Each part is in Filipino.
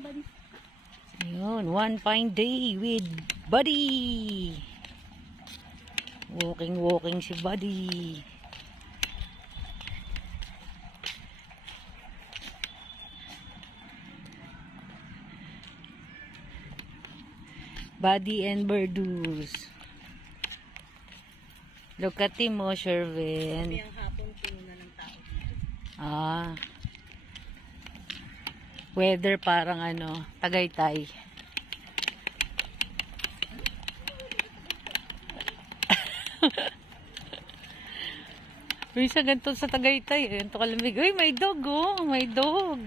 buddy. Yun, one fine day with Buddy. Walking si Buddy. Buddy and Berdus. Look at him, oh, Sherwin. May ang hapon puno na ng tao dito. Ah. Weather parang ano, Tagaytay. Bisa ganito sa Tagaytay. Ganito kalamig. Uy, may dog, oh. May dog.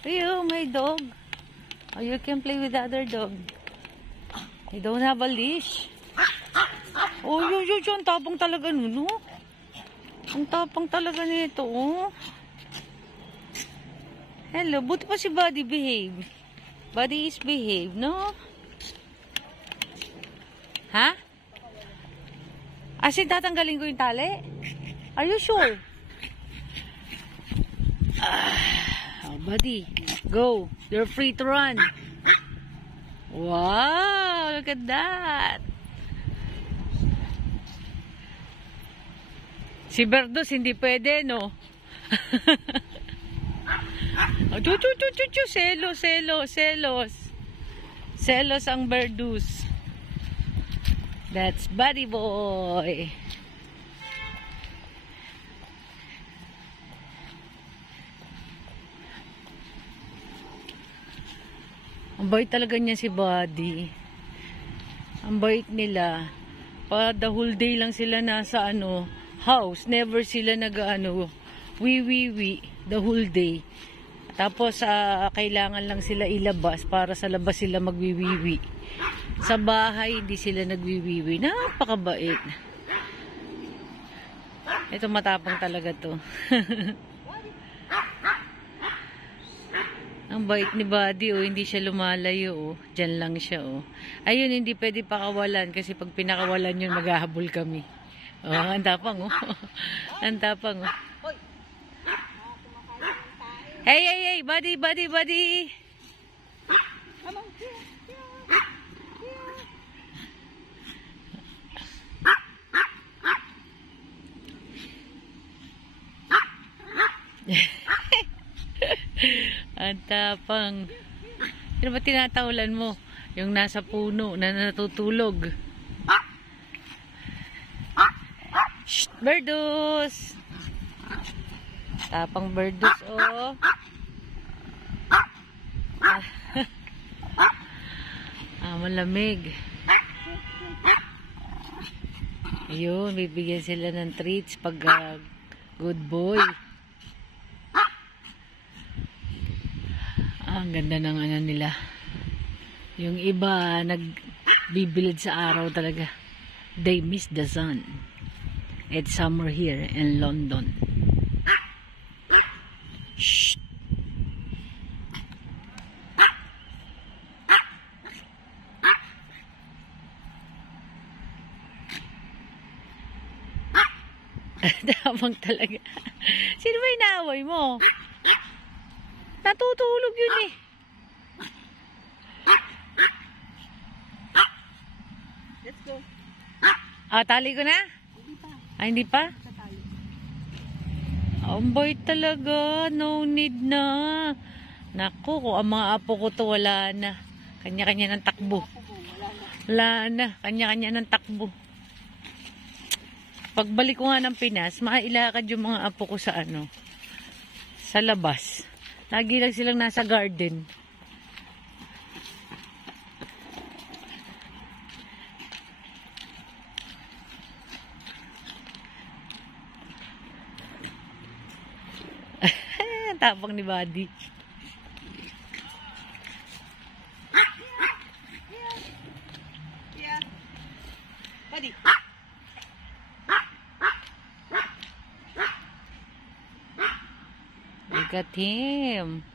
Uy, oh, may dog. Oh, you can play with the other dog. You don't have a leash. Oh, yun. Ang tapang talaga nun, oh. Ang tapang talaga nito, oh. Hello, buti pa si Buddy behave. Buddy is behave, no? Ha? Asin tatanggalin ko yung tali? Are you sure? Oh, Buddy, go. You're free to run. Wow, look at that. Si Berdus hindi pwede, no? Selos. Selos ang Berdus. That's Buddy boy. Ang bait talaga niya si Buddy. Ang bait nila. Pa the whole day lang sila nasa ano, house. Never sila nag-ano, wi the whole day. Tapos kailangan lang sila ilabas para sa labas sila magwiwiwi. Sa bahay hindi sila nagwiwiwi. Napakabait. Ito matapang talaga to. Ang bait ni Buddy, oh, hindi siya lumalayo, oh. Diyan lang siya, oh. Ayun, hindi pwede pakawalan kasi pag pinakawalan yun, maghahabol kami. Oh, ang tapang, oh. Ang tapang, oh. Hey, Buddy. Ang tapang. Sino ba tinatahulan mo? Yung nasa puno na natutulog. Shh, Berdus. Tapang Berdus, oh. Malamig. Ayun, bibigyan sila ng treats pag good boy. Ang ganda ng ano nila. Yung iba nagbibilad sa araw talaga. They miss the sun. It's summer here in London. Shh. Damang talaga. Sino ba inaaway mo? Natutulog yun eh. Let's go. Tali ko na? Hindi pa. Hindi pa? Sa tali. Ang bait talaga. No need na. Naku, kung ang mga apo ko to, wala na. Kanya-kanya ng takbo. Wala na. Kanya-kanya ng takbo. Pagbalik ko nga ng Pinas, mailakad yung mga apo ko sa ano, sa labas. Lagi lang silang nasa garden. Tapang ni Buddy. Yeah. Buddy. Look at him.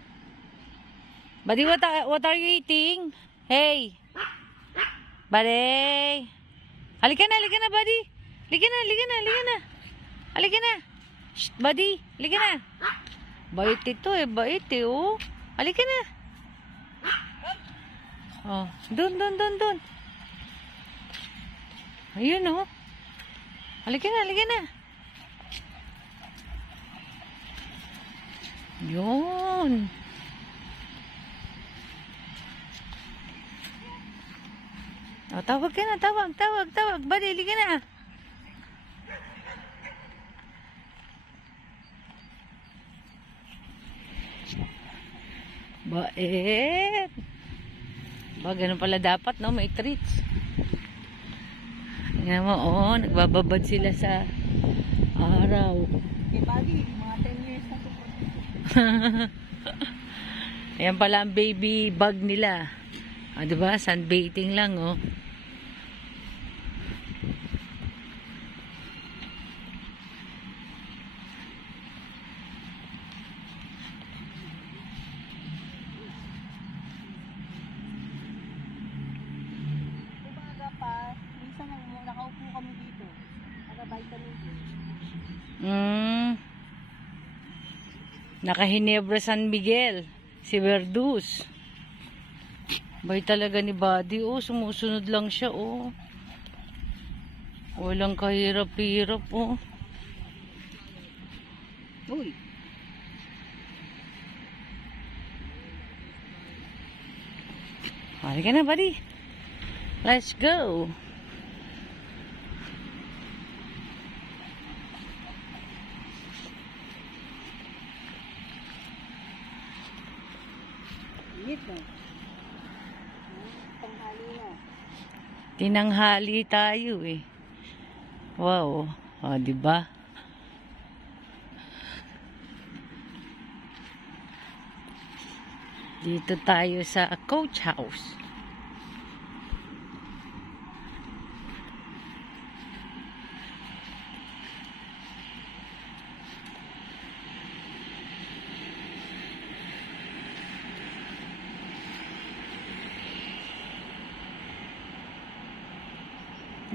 Buddy, what are you eating? Hey. Buddy. Halika na, Buddy. Halika na. Shh, buddy, halika na. Bait ito eh, bait eh, oh. Halika na. Oh, dun. Ayun, oh. Halika na. Yun. Oh, tawag ka na, tawag. Buddy, halika na. Bait. Ganun pala dapat, no? May treats. Tingnan mo, oh, nagbababad sila sa araw. Okay, buddy, mga 10 years na support. Ayan pala ang baby bug nila. Ah, diba? Sunbathing lang, oh. Umaga pa, minsan nakaupo kami dito. Naka-vitamin D. Naka-Hinebra San Miguel. Si Verdus. Bay talaga ni Buddy, oh. Sumusunod lang siya, oh. Walang kahirap-hirap, oh. Uy. Halika na, Buddy. Let's go. Init na. Tanghali na. Tinanghali tayo, eh. Wow. Oh, diba? Dito tayo sa coach house.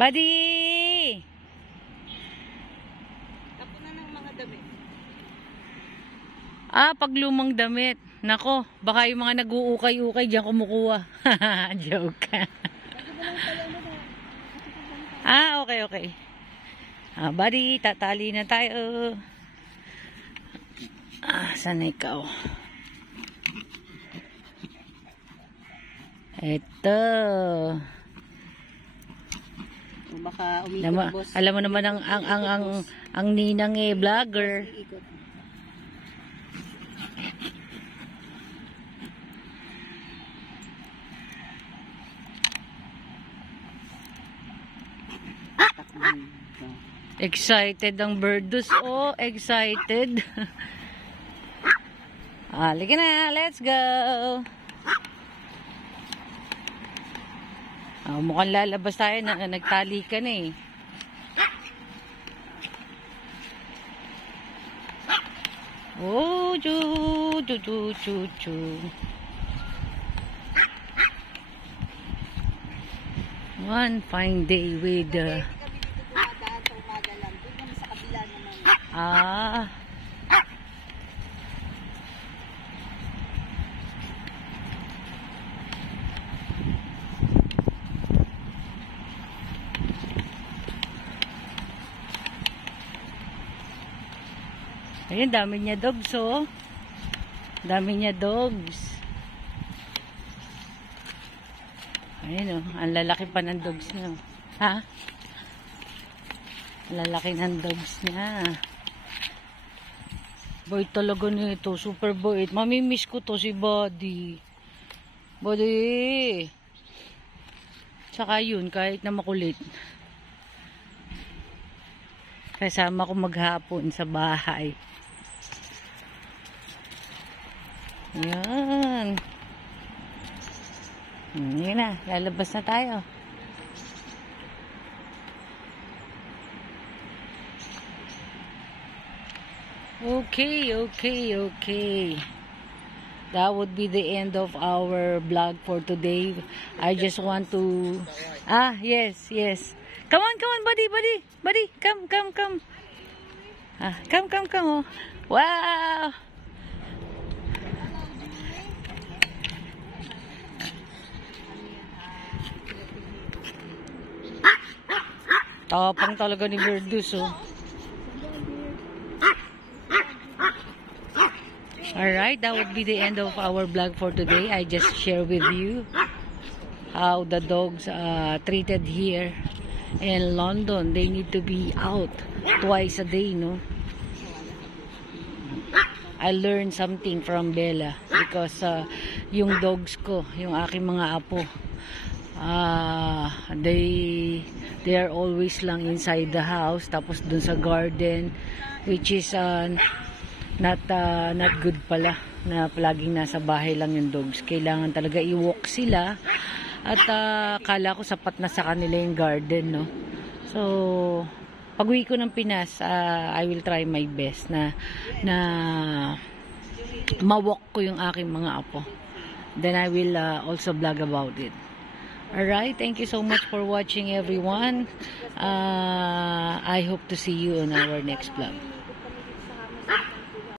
Buddy! Tapo na ng mga damit. Ah, pag lumang damit. Nako, baka yung mga nag-uukay-ukay diyan kumukuha. Joke. Ah, okay. Ah, buddy, tatali na tayo. Ah, sana ikaw? Eto. Baka umikot, boss. Alam mo naman ang ninang eh, vlogger. Ikot. Excited ang Verdus. Oh, excited. Halika na, let's go. Oh, mukhang lalabas tayo na nagtali ka na eh. Oh, chu. One fine day with the... Dumadaan sa umaga lang. Doon kami sa kabila naman. Ah. Ayun, dami niya dogs, oh. Dami niya dogs. Ayun, oh. Ang lalaki pa ng dogs niya. Ha? Ang lalaki ng dogs niya. Boy talaga nito. Super boy. Mamimiss ko to si Buddy. Buddy. Tsaka yun, kahit na makulit. Kasama ko maghapon sa bahay. Yan. Yan na. Lalabas na tayo. Okay. That would be the end of our vlog for today. I just want to... Ah, yes. Come on, buddy. Buddy, come. Come, come, come. Oh. Wow! Tapang talaga ni Verdus, oh. Alright, that would be the end of our vlog for today. I just share with you how the dogs treated here in London. They need to be out twice a day, no? I learned something from Bella because yung dogs ko, yung aking mga apo, they are always lang inside the house, tapos dun sa garden, which is not good pala, na palaging nasa bahay lang yung dogs. Kailangan talaga i-walk sila, at kala ko sapat na sa kanila yung garden, no? So pag-uwi ko ng Pinas, I will try my best na ma-walk ko yung aking mga apo. Then I will also vlog about it. Alright, thank you so much for watching, everyone. I hope to see you on our next vlog.